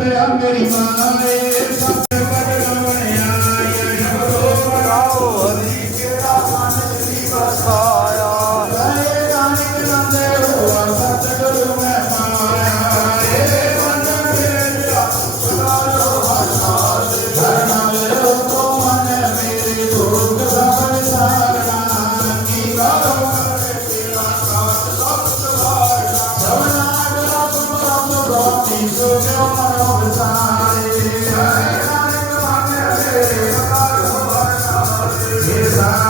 ਪਿਆ ਮੇਰੀ ਮਾਂ ਏ। Yes, I